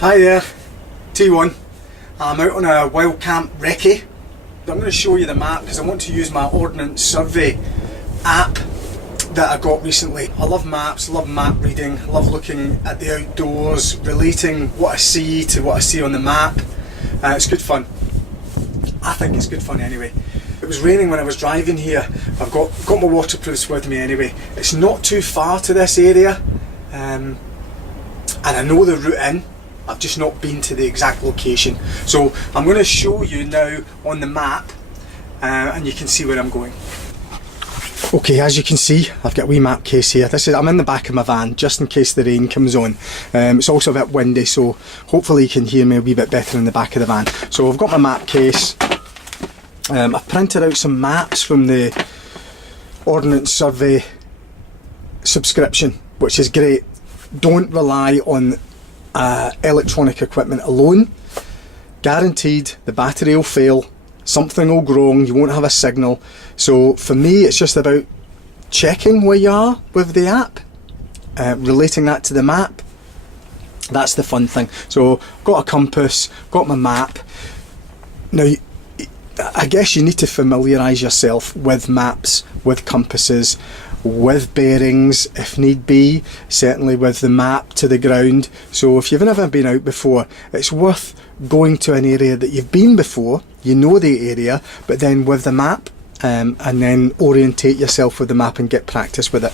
Hi there, T1. I'm out on a wild camp Recce. I'm going to show you the map because I want to use my Ordnance Survey app that I got recently. I love maps, love map reading, love looking at the outdoors, relating what I see to what I see on the map. It's good fun. I think it's good fun anyway. It was raining when I was driving here. I've got my waterproofs with me anyway. It's not too far to this area, and I know the route in. I've just not been to the exact location. So I'm going to show you now on the map, and you can see where I'm going. Okay, as you can see, I've got a wee map case here. I'm in the back of my van just in case the rain comes on. It's also a bit windy, so hopefully you can hear me a wee bit better in the back of the van. So I've got my map case. I've printed out some maps from the Ordnance Survey subscription, which is great. Don't rely on electronic equipment alone. Guaranteed the battery will fail, something will go wrong, you won't have a signal. So for me it's just about checking where you are with the app, relating that to the map. That's the fun thing. So got a compass, got my map. Now I guess you need to familiarise yourself with maps, with compasses, with bearings if need be, certainly with the map to the ground. So if you've never been out before, it's worth going to an area that you've been before, you know the area, but then with the map, and then orientate yourself with the map and get practice with it.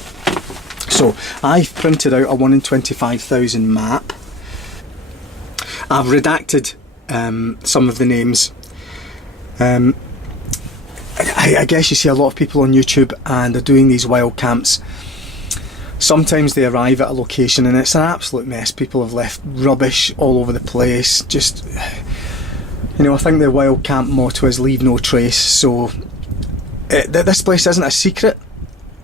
So I've printed out a 1 in 25,000 map. I've redacted some of the names. I guess you see a lot of people on YouTube and they're doing these wild camps. Sometimes they arrive at a location and it's an absolute mess. People have left rubbish all over the place. Just, you know, I think the wild camp motto is leave no trace. So this place isn't a secret.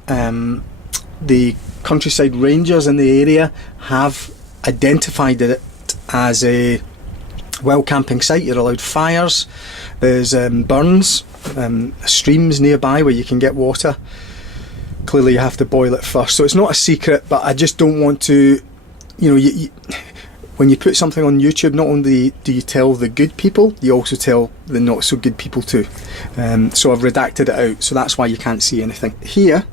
The countryside rangers in the area have identified it as a wild camping site. You're allowed fires. There's burns. Streams nearby where you can get water. Clearly you have to boil it first, so it's not a secret, but I just don't want to, you know, when you put something on YouTube, not only do you tell the good people, you also tell the not so good people too. So I've redacted it out, so that's why you can't see anything. Here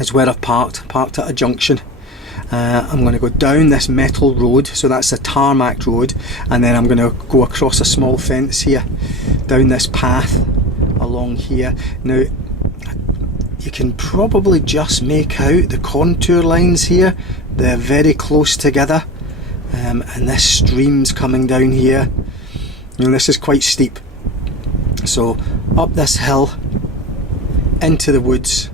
is where I've parked at a junction. I'm going to go down this metal road, so that's a tarmac road, and then I'm going to go across a small fence here, down this path along here. Now you can probably just make out the contour lines here. They're very close together, and this stream's coming down here. You know, this is quite steep, so up this hill into the woods,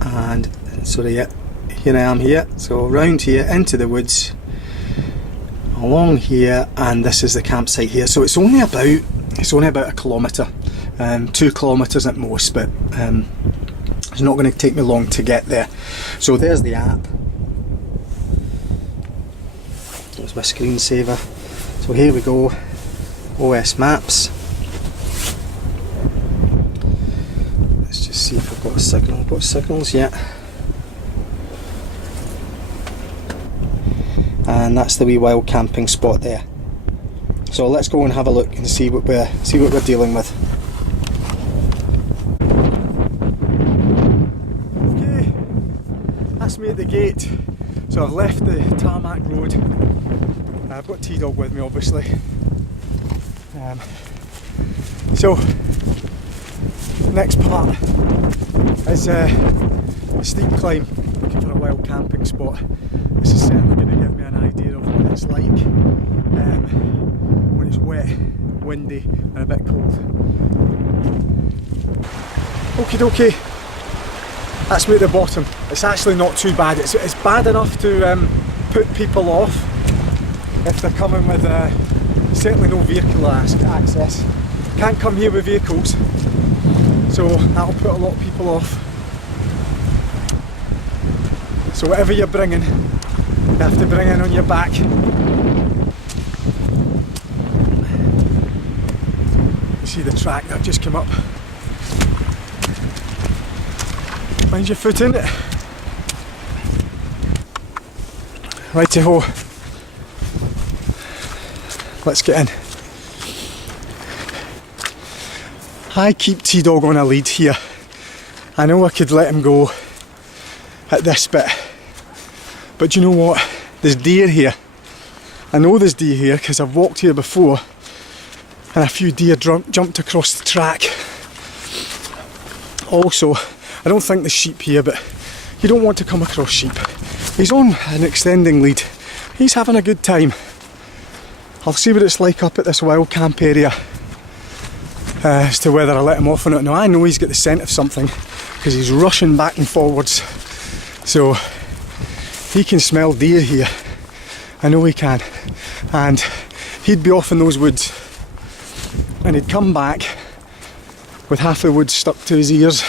and so yeah, here I am here, so round here into the woods, along here, and this is the campsite here. So it's only about a kilometre, 2 kilometres at most, but it's not going to take me long to get there. So there's the app. There's my screensaver. So here we go, OS Maps. Let's just see if I've got a signal. I've got signals, yeah. And that's the wee wild camping spot there. So let's go and have a look and see what we're dealing with. Okay, that's me at the gate. So I've left the tarmac road. I've got T-Dog with me, obviously. So next part is a steep climb, looking for a wild camping spot. This is certainly going to give me an idea of what it's like when it's wet, windy and a bit cold. Okie dokie, that's me at the bottom. It's actually not too bad. It's bad enough to put people off if they're coming with certainly no vehicle access. Can't come here with vehicles, so that'll put a lot of people off. So whatever you're bringing, you have to bring in on your back. You see the track that just came up. Mind your foot in it. Righty ho. let's get in. I keep T-Dog on a lead here. I know I could let him go at this bit, but you know what? There's deer here. I know there's deer here because I've walked here before and a few deer jumped across the track. Also, I don't think there's sheep here, but you don't want to come across sheep. He's on an extending lead. He's having a good time. I'll see what it's like up at this wild camp area as to whether I let him off or not. Now I know he's got the scent of something because he's rushing back and forwards. So he can smell deer here. I know he can. And he'd be off in those woods and he'd come back with half the woods stuck to his ears.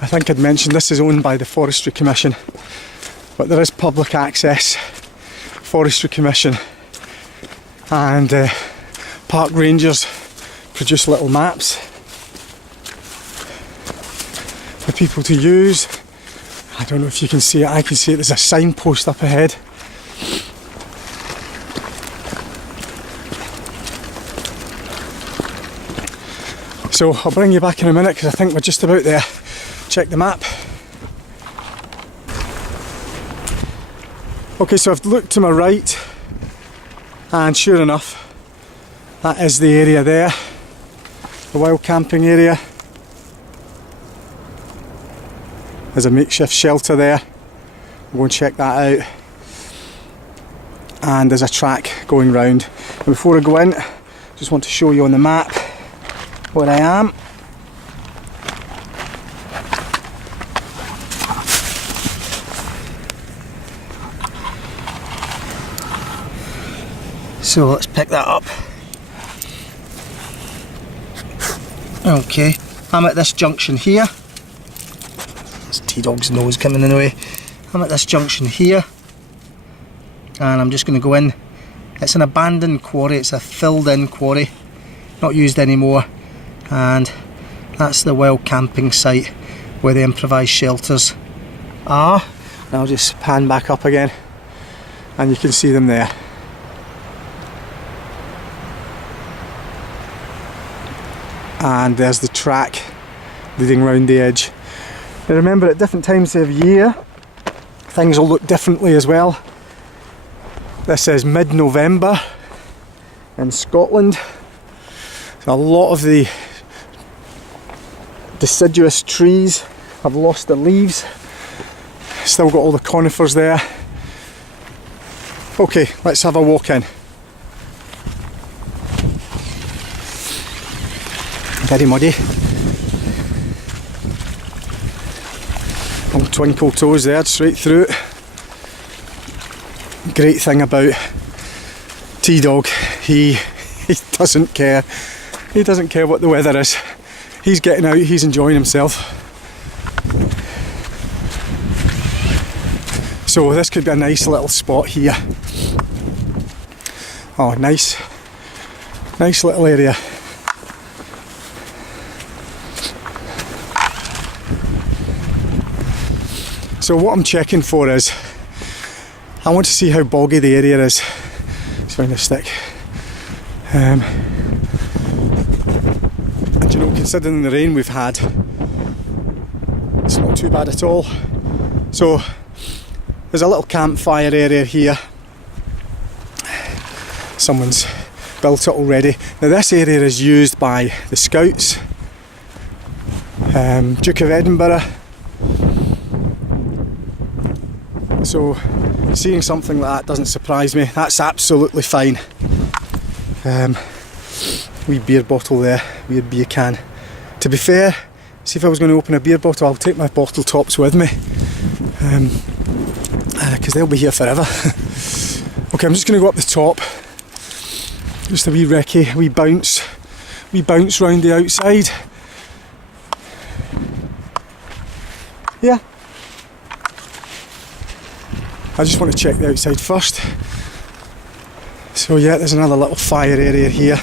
I think I'd mentioned this is owned by the Forestry Commission, but there is public access, Forestry Commission, and park rangers produce little maps for people to use. I don't know if you can see it, I can see it, there's a signpost up ahead. So I'll bring you back in a minute because I think we're just about there. Check the map. Okay, so I've looked to my right and sure enough that is the area there, the wild camping area. There's a makeshift shelter there, we'll go and check that out, and there's a track going round. And before I go in, just want to show you on the map where I am. So let's pick that up. Okay, I'm at this junction here. It's T-Dog's nose coming in the way. I'm at this junction here and I'm just going to go in. It's an abandoned quarry, it's a filled in quarry, not used anymore, and that's the wild camping site where the improvised shelters are. And I'll just pan back up again and you can see them there. And there's the track leading round the edge. Now remember, at different times of year things will look differently as well. This is mid-November in Scotland. A lot of the deciduous trees have lost their leaves. Still got all the conifers there. Okay, let's have a walk in. Very muddy. Little twinkle toes there, straight through it. Great thing about T-Dog, he doesn't care. He doesn't care what the weather is. He's getting out, he's enjoying himself. So this could be a nice little spot here. Oh, nice little area. So what I'm checking for is, I want to see how boggy the area is. Let's find a stick. And you know, considering the rain we've had, it's not too bad at all. So there's a little campfire area here. Someone's built it already. Now this area is used by the Scouts, Duke of Edinburgh. So seeing something like that doesn't surprise me. That's absolutely fine. Wee beer bottle there, wee beer can. To be fair, see, if I was going to open a beer bottle, I'll take my bottle tops with me, because they'll be here forever. Okay, I'm just going to go up the top. Just a wee recce, wee bounce round the outside. Yeah. I just want to check the outside first. So yeah, there's another little fire area here.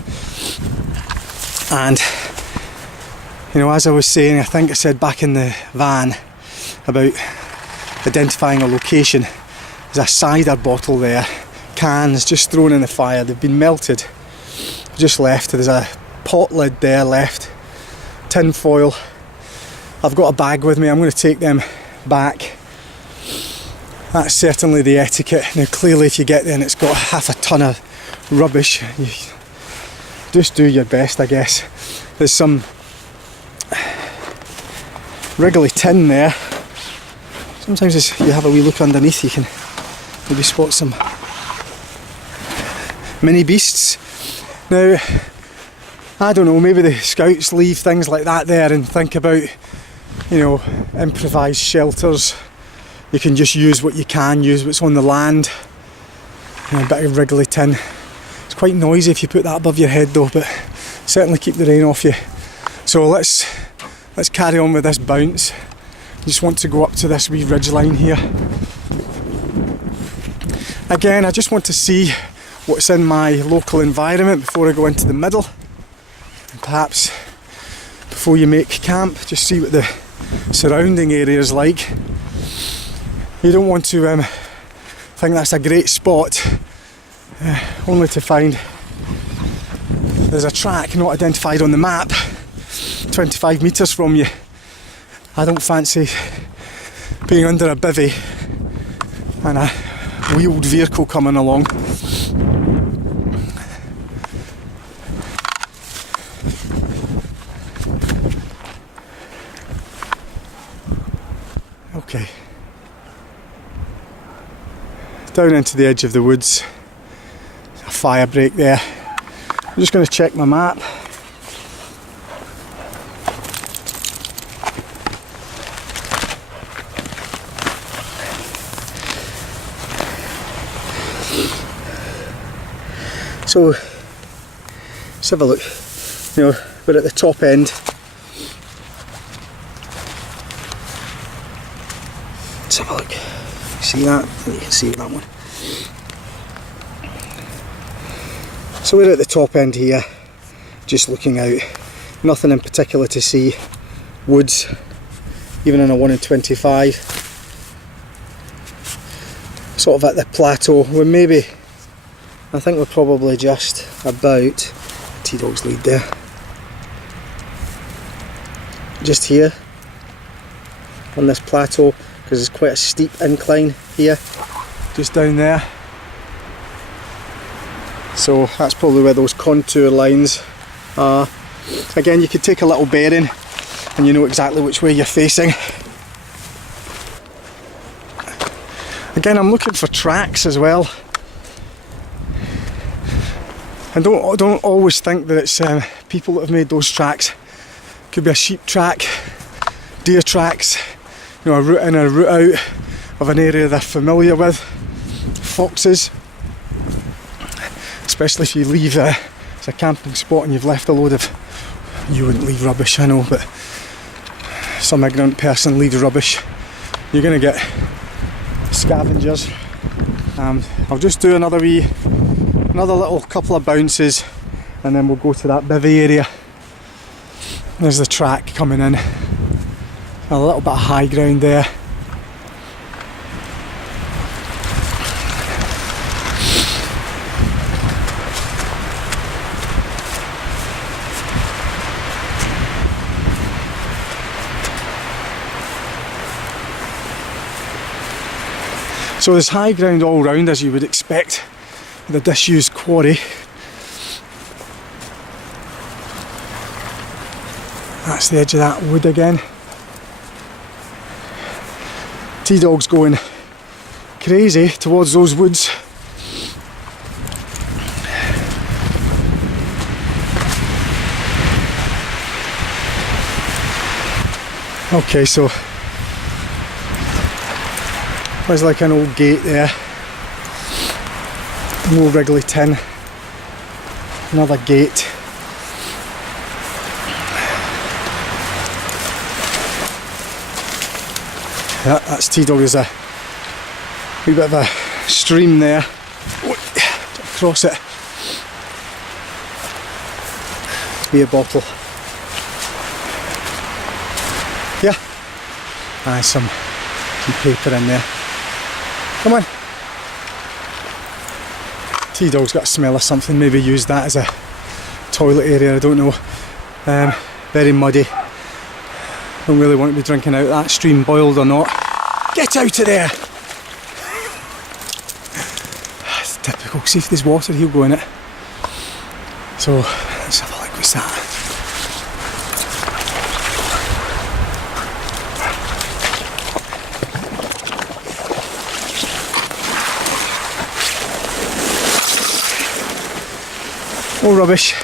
And, you know, as I was saying, I think I said back in the van about identifying a location. There's a cider bottle there, cans just thrown in the fire. They've been melted. Just left. There's a pot lid there left. Tin foil. I've got a bag with me. I'm going to take them back. That's certainly the etiquette. Now clearly if you get there and it's got half a ton of rubbish, you just do your best, I guess. There's some wriggly tin there. Sometimes as you have a wee look underneath, you can maybe spot some mini beasts. Now, I don't know, maybe the scouts leave things like that there and think about, you know, improvised shelters. You can just use what you can, use what's on the land. You know, a bit of wriggly tin. It's quite noisy if you put that above your head though, but certainly keep the rain off you. So let's carry on with this bounce. Just want to go up to this wee ridge line here. Again, I just want to see what's in my local environment before I go into the middle. And perhaps before you make camp, just see what the surrounding area is like. You don't want to think that's a great spot, only to find there's a track not identified on the map 25 metres from you. I don't fancy being under a bivvy and a wheeled vehicle coming along. Okay. Down into the edge of the woods. There's a fire break there. I'm just going to check my map. So, let's have a look. You know, we're at the top end. Let's have a look. See that? You can see that one. So we're at the top end here, just looking out. Nothing in particular to see. Woods, even on a 1 in 25. Sort of at the plateau. We're maybe, I think we're probably just about, T-Dog's lead there. Just here, on this plateau, because there's quite a steep incline here, just down there. So that's probably where those contour lines are. Again, you could take a little bearing and you know exactly which way you're facing. Again, I'm looking for tracks as well. And don't always think that it's people that have made those tracks. Could be a sheep track, deer tracks, you know, a route in or a route out of an area they're familiar with. Foxes, especially if you leave it's a camping spot and you've left a load of, you wouldn't leave rubbish, I know, but some ignorant person leaves rubbish, you're going to get scavengers. I'll just do another little couple of bounces and then we'll go to that bivvy area. There's the track coming in, a little bit of high ground there. So there's high ground all round, as you would expect with a disused quarry. That's the edge of that wood again. T-Dog's going crazy towards those woods. Okay, so there's like an old gate there. More wriggly tin. Another gate. Yeah, that's T-Dog. There's a wee bit of a stream there. Across it. Beer bottle. Yeah. And some paper in there. Come on. T-Dog's got a smell of something, maybe used that as a toilet area, I don't know. Very muddy. Don't really want to be drinking out of that stream, boiled or not. Get out of there! That's typical. See if there's water, he'll go in it. So, let's have a look, what's that? Oh, rubbish.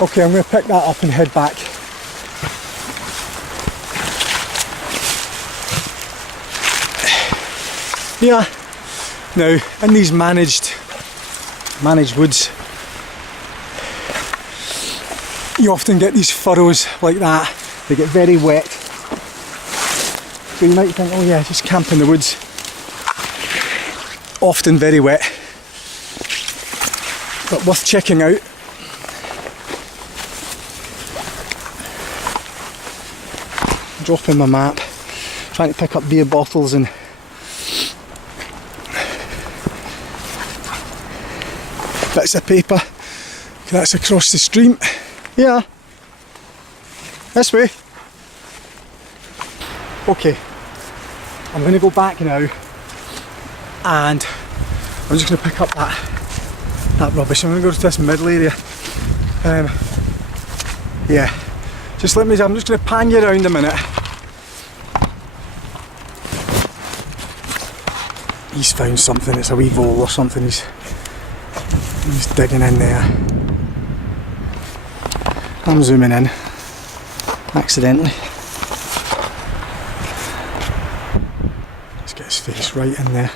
Okay, I'm going to pick that up and head back. Yeah. Now, in these managed woods, you often get these furrows like that. They get very wet. So you might think, oh yeah, just camp in the woods. Often very wet, but worth checking out. Dropping my map, trying to pick up beer bottles and bits of paper. That's across the stream. Yeah, this way. Okay, I'm going to go back now, and I'm just going to pick up that rubbish. I'm going to go to this middle area. Yeah, just let me. I'm just going to pan you around a minute. He's found something. It's a wee vole or something. He's digging in there. I'm zooming in accidentally. Let's get his face right in there.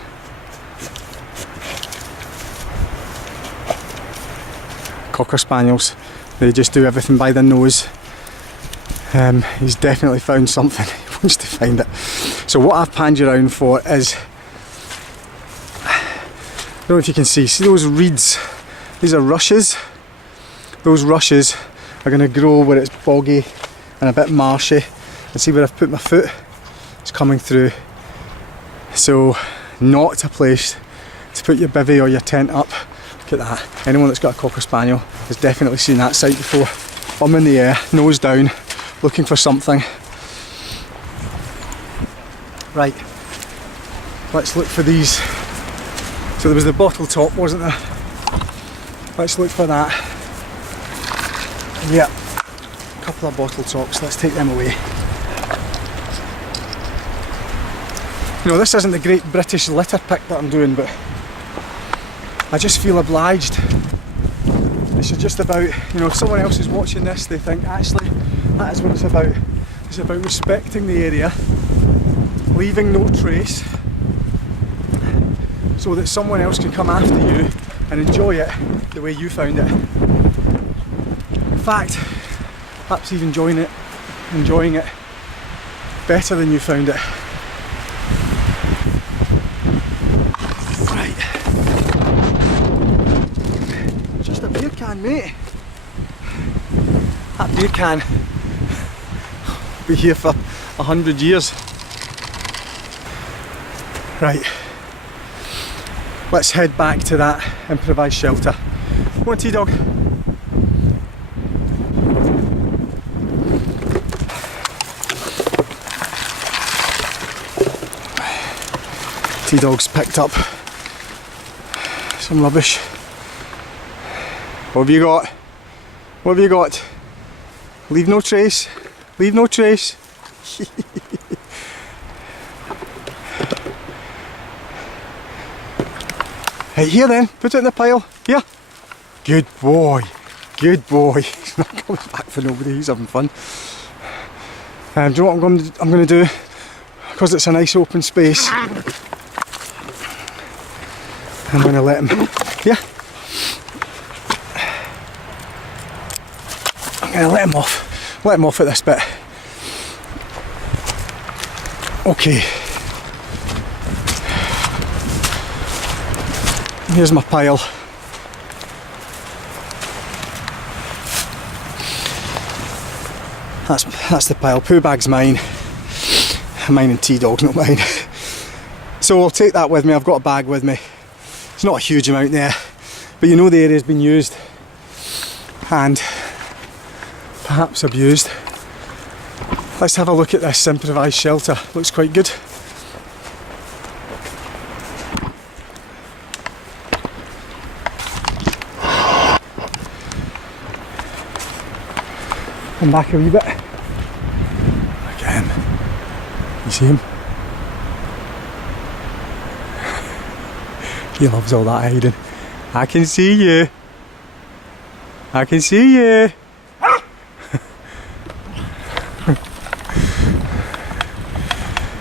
Cocker Spaniels, they just do everything by the nose. He's definitely found something. He wants to find it. So what I've panned you around for is, I don't know if you can see those reeds. These are rushes. Those rushes are going to grow where it's boggy and a bit marshy. And see where I've put my foot? It's coming through. So not a place to put your bivvy or your tent up. Look at that. Anyone that's got a Cocker Spaniel has definitely seen that sight before. Bum in the air, nose down, looking for something. Right, let's look for these. So there was the bottle top, wasn't there? Let's look for that. Yeah, a couple of bottle tops, let's take them away. You know, this isn't the great British litter pick that I'm doing, but I just feel obliged. This is just about, you know, if someone else is watching this, they think, actually, that is what it's about. It's about respecting the area, leaving no trace, so that someone else can come after you and enjoy it the way you found it. In fact, perhaps even enjoying it better than you found it. Right. Just a beer can, mate. That beer can will be here for 100 years. Right. Let's head back to that improvised shelter. Come on, T-Dog. T-Dog's picked up some rubbish. What have you got? What have you got? Leave no trace. Leave no trace. Hey, here then, put it in the pile. Here. Good boy. Good boy. He's not coming back for nobody, he's having fun. Do you know what I'm going to do? Because it's a nice open space, I'm going to let him. Yeah. I'm going to let him off. Let him off at this bit. Okay. Here's my pile. That's the pile. Poo bag's mine. Mine and T-Dog's, not mine. So I'll take that with me. I've got a bag with me. There's not a huge amount there, but you know the area's been used and perhaps abused. Let's have a look at this improvised shelter. Looks quite good. Come back a wee bit. Again. You see him? He loves all that hiding. I can see you. I can see you.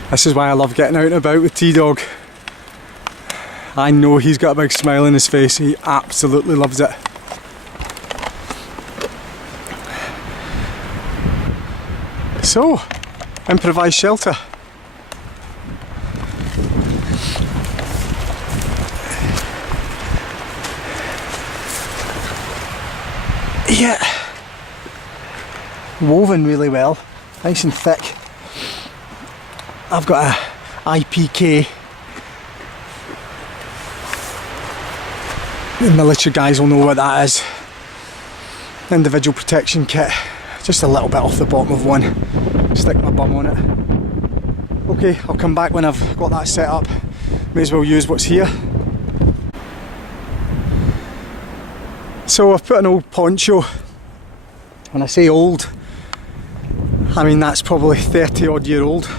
This is why I love getting out and about with T-Dog. I know he's got a big smile on his face. He absolutely loves it. So, improvised shelter. Yeah, woven really well, nice and thick. I've got a IPK. The military guys will know what that is. Individual protection kit. Just a little bit off the bottom of one. Stick my bum on it. Okay, I'll come back when I've got that set up. May as well use what's here. So I've put an old poncho. When I say old, I mean that's probably 30 odd year old.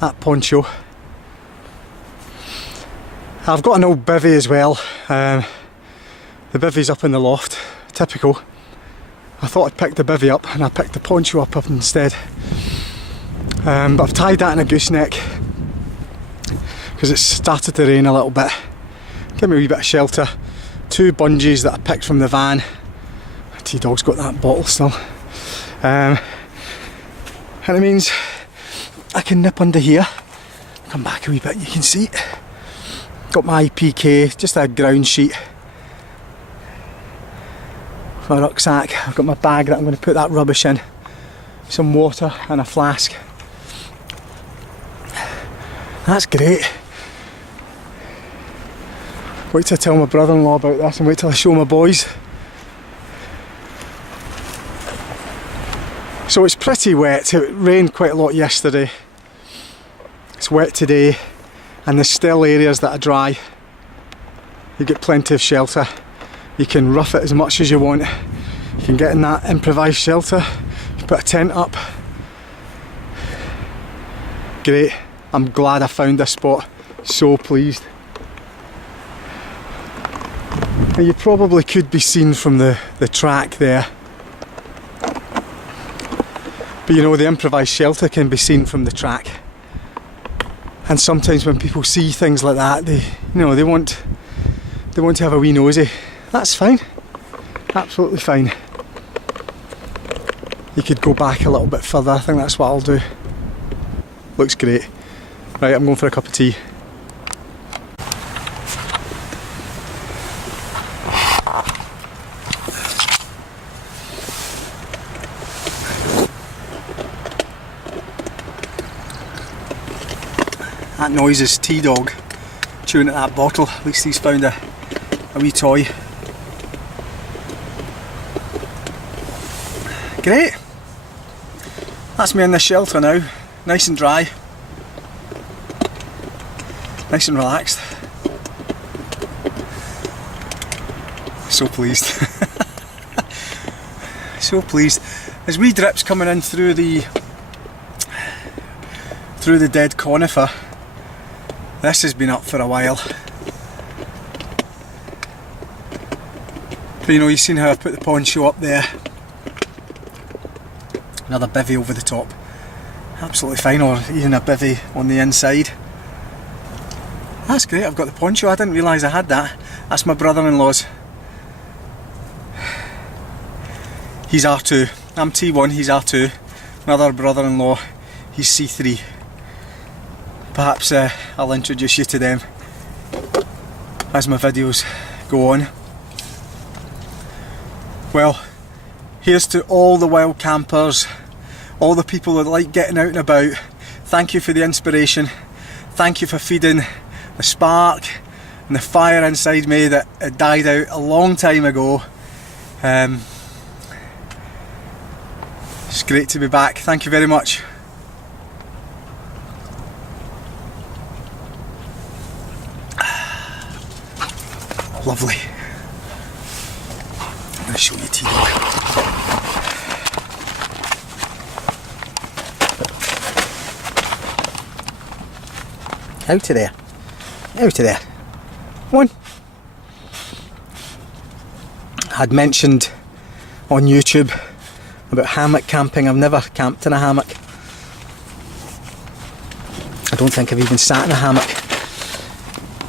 That poncho. I've got an old bivvy as well. The bivvy's up in the loft. Typical. I thought I'd pick the bivvy up and I picked the poncho up instead. But I've tied that in a gooseneck because it's started to rain a little bit. Give me a wee bit of shelter. 2 bungees that I picked from the van. T-Dog's got that bottle still. And it means I can nip under here. Come back a wee bit, you can see. Got my IPK, just a ground sheet. My rucksack, I've got my bag that I'm going to put that rubbish in. Some water and a flask. That's great. Wait till I tell my brother-in-law about this and wait till I show my boys. So it's pretty wet. It rained quite a lot yesterday. It's wet today and there's still areas that are dry. You get plenty of shelter. You can rough it as much as you want. You can get in that improvised shelter. You put a tent up. Great. I'm glad I found this spot. So pleased. Now you probably could be seen from the track there. But you know, the improvised shelter can be seen from the track. And sometimes when people see things like that, they want to have a wee nosy. That's fine. Absolutely fine. You could go back a little bit further. I think that's what I'll do. Looks great. Right, I'm going for a cup of tea. That noise is T-Dog chewing at that bottle. At least he's found a wee toy. Great! That's me in the shelter now. Nice and dry. Nice and relaxed. So pleased. So pleased. There's wee drips coming in through the dead conifer. This has been up for a while. But you know, you've seen how I've put the poncho up there. Another bivvy over the top. Absolutely fine, or even a bivvy on the inside. That's great, I've got the poncho. I didn't realise I had that. That's my brother-in-law's. He's R2. I'm T1, he's R2. My other brother-in-law, he's C3. Perhaps I'll introduce you to them as my videos go on. Well, here's to all the wild campers, all the people that like getting out and about. Thank you for the inspiration. Thank you for feeding the spark, and the fire inside me that had died out a long time ago. It's great to be back. Thank you very much. Lovely. I'm going to show you T-Dog. Out of there. Out of there. One. I'd mentioned on YouTube about hammock camping. I've never camped in a hammock. I don't think I've even sat in a hammock.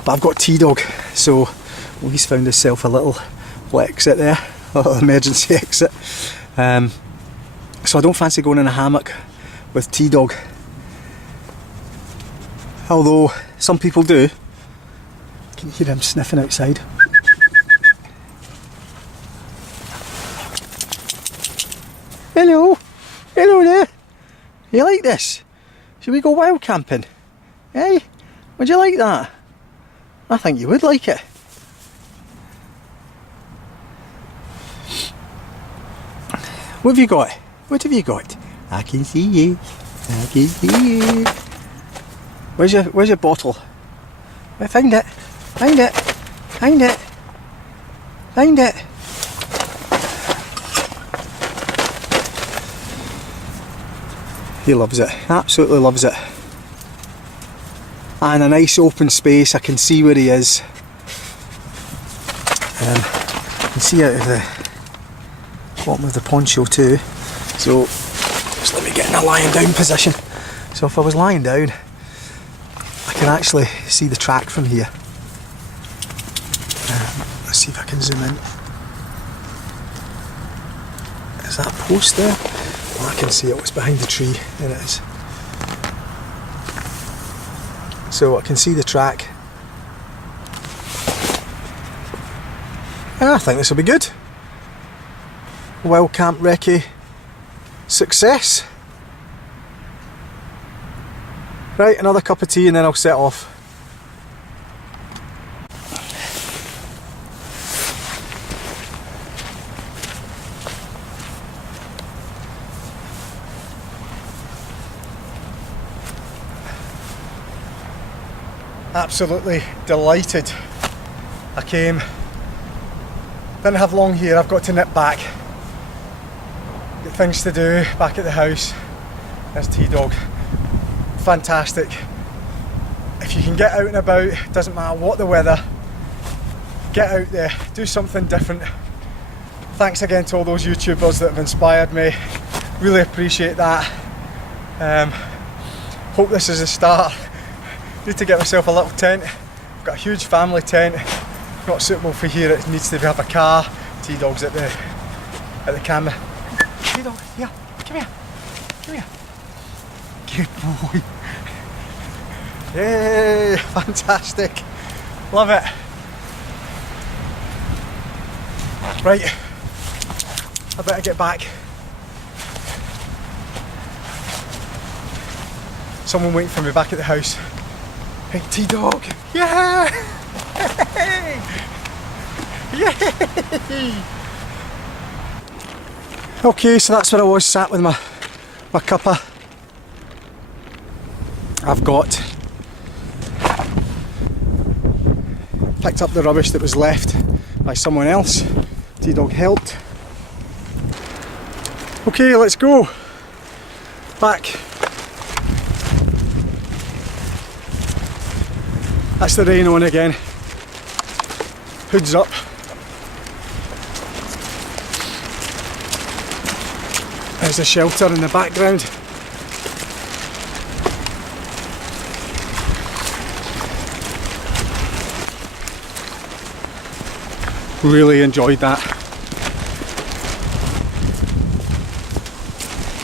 But I've got T-Dog, so he's found himself a little exit there, a little emergency exit. So I don't fancy going in a hammock with T-Dog. Although some people do. You can hear him sniffing outside. Hello, hello there. You like this? Should we go wild camping? Hey, would you like that? I think you would like it. What have you got? What have you got? I can see you. I can see you. Where's your bottle? Find it. Find it. Find it. Find it. He loves it. Absolutely loves it. And a nice open space. I can see where he is. I can see out of the bottom of the poncho too. So just let me get in a lying down position. So if I was lying down, I can actually see the track from here. Let's see if I can zoom in. Is that a post there? Well, I can see it was behind the tree. There it is. So I can see the track. I think this will be good. Wild Camp Recce success. Right, another cup of tea and then I'll set off. Absolutely delighted. I came, didn't have long here, I've got to nip back. Got things to do back at the house. There's T-Dog. Fantastic. If you can get out and about, doesn't matter what the weather, get out there, do something different. Thanks again to all those YouTubers that have inspired me. Really appreciate that. Hope this is a start. Need to get myself a little tent. I've got a huge family tent, not suitable for here. It needs to have a car. T-Dog's at the camera. T-Dog, here, come here, come here. Good boy. Yay, fantastic. Love it. Right, I better get back. Someone waiting for me back at the house. Hey, T-Dog! Yeah! Yay! Okay, so that's where I was, sat with my cuppa. I've picked up the rubbish that was left by someone else. T-Dog helped. Okay, let's go. Back. That's the rain on again. Hood's up. There's a shelter in the background. Really enjoyed that.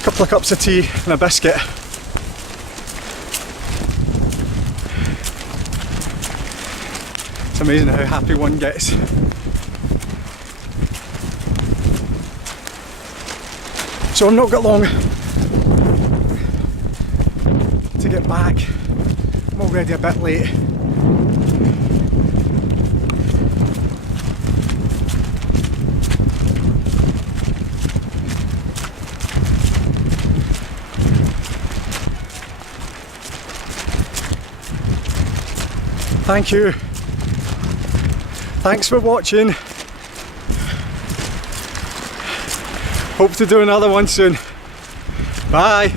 Couple of cups of tea and a biscuit. It's amazing how happy one gets. So I've not got long to get back. I'm already a bit late. Thank you. Thanks for watching. Hope to do another one soon. Bye.